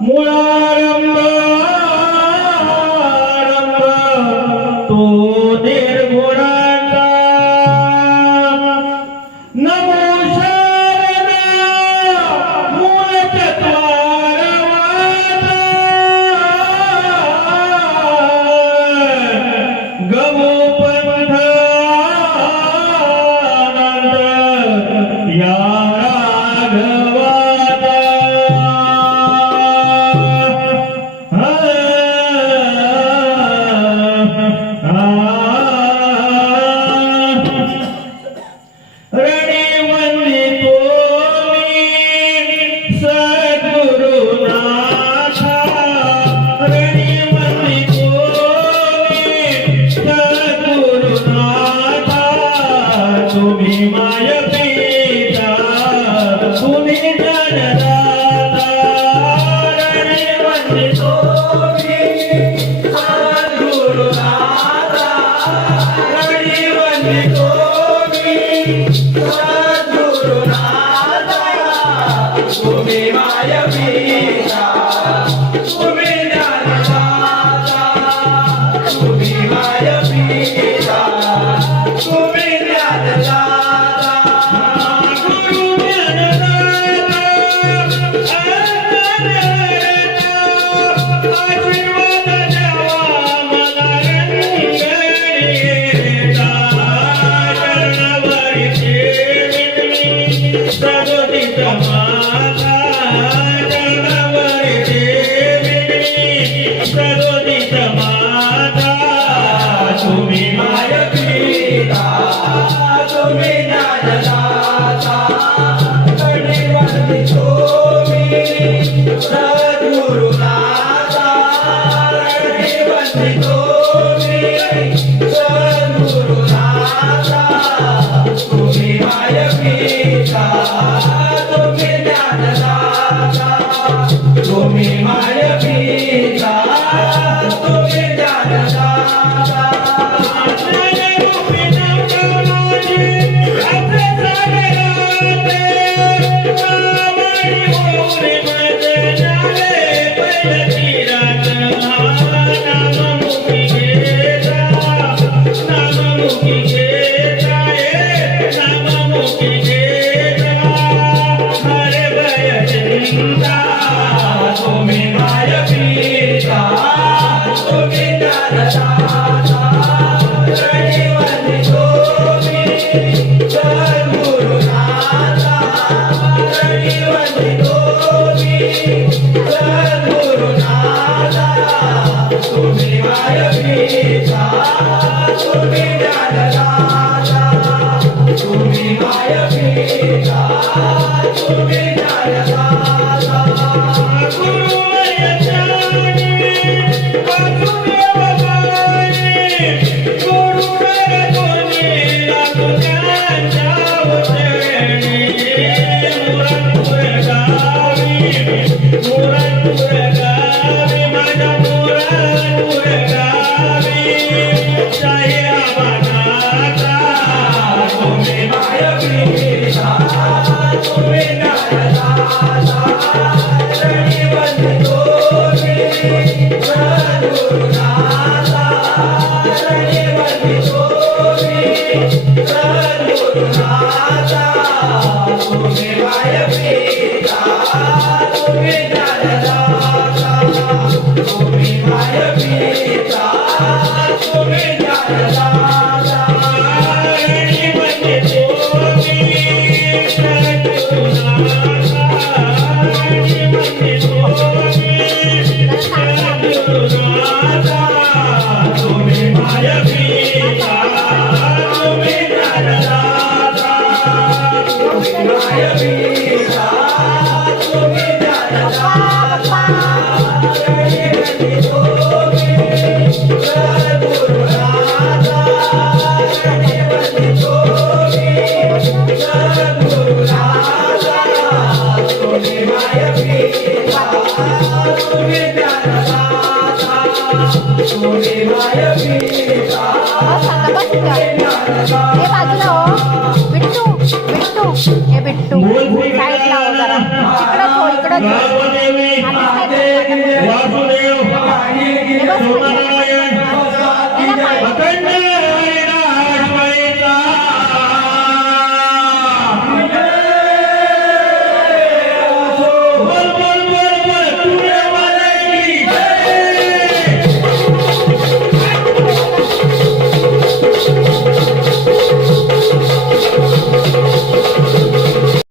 मुळारंभ तो निर्गुणाचा नमो शरणा मूलतत्वारवादा गमोपंथ या राघवाचा रणी वंदितो मी सद्गुरुनाथा रणी वंदितो मी सद्गुरुनाथा तुम्ही माय पिता तुम्ही ज्ञानदाता रणी वंदितो मी सद्गुरुनाथा रणी वंदितो तुम्ही माय पिता तुम्ही ज्ञानदाता तुम्ही माय पिता तुम्ही ज्ञानदाता गुरु ज्ञानदाता आशीर्वाद द्यावा मला रंगळीचा चरणावरचे सदोदित माता चरणावरचे सदोदित माता तुम्ही माय पिता तुम्ही ज्ञानदाता रणी वंदितो मी सद्गुरुनाथा रणी वंदितो मी सद्गुरुनाथा तुम्ही माय पिता तुम्ही ज्ञानदाता तुम्ही माय पिता तुम्ही ज्ञानदाता ज्ञानरूपी नवनाथी आपले सागराते कावडी मोरे मध्ये झाले पहिल्या तीरात नाममुखी घेता नाममुखी घेता नाममुखी घेता हरे भय चिंता तुम्ही माय पिता तुम्ही ज्ञानदाता रणी वंदितो मी सद्गुरुनाथा रणी वंदितो मी सद्गुरुनाथा तुम्ही माय पिता तुम्ही ज्ञानदाता तुम्ही माय पिता तुम्ही ज्ञानदाता गुरुवर्य चरणी वासुदेव गाणी गुरुवर दोन्ही लागू त्यांच्या उजळणी मुरादपूर गावी माझ्या मुरादपूर गावी शाहीराबादाचा तुम्ही माय पिता तुम्ही ज्ञानदाता रणी वंदितो मी सद्गुरुनाथा रणी वंदितो मी सद्गुरुनाथा तुम्ही माय पिता तुम्ही ज्ञानदाता तुम्ही माय पिता तुम्ही ज्ञानदाता रणी वंदितो मी सद्गुरुनाथा रणी वंदितो मी सद्गुरुनाथा तुम्ही माय पिता तुम्ही ज्ञानदाता तुम्ही माय पिता तुम्ही ज्ञानदाता रणी वंदितो मी सद्गुरुनाथा रणी वंदितो मी सद्गुरुनाथा तुम्ही माय पिता तुम्ही ज्ञानदाता तुम्ही माय पिता तुम्ही ज्ञानदाता बिट्टू बिट्टू हे बिट्टू साईडला हो जरा इकडं हो इकडं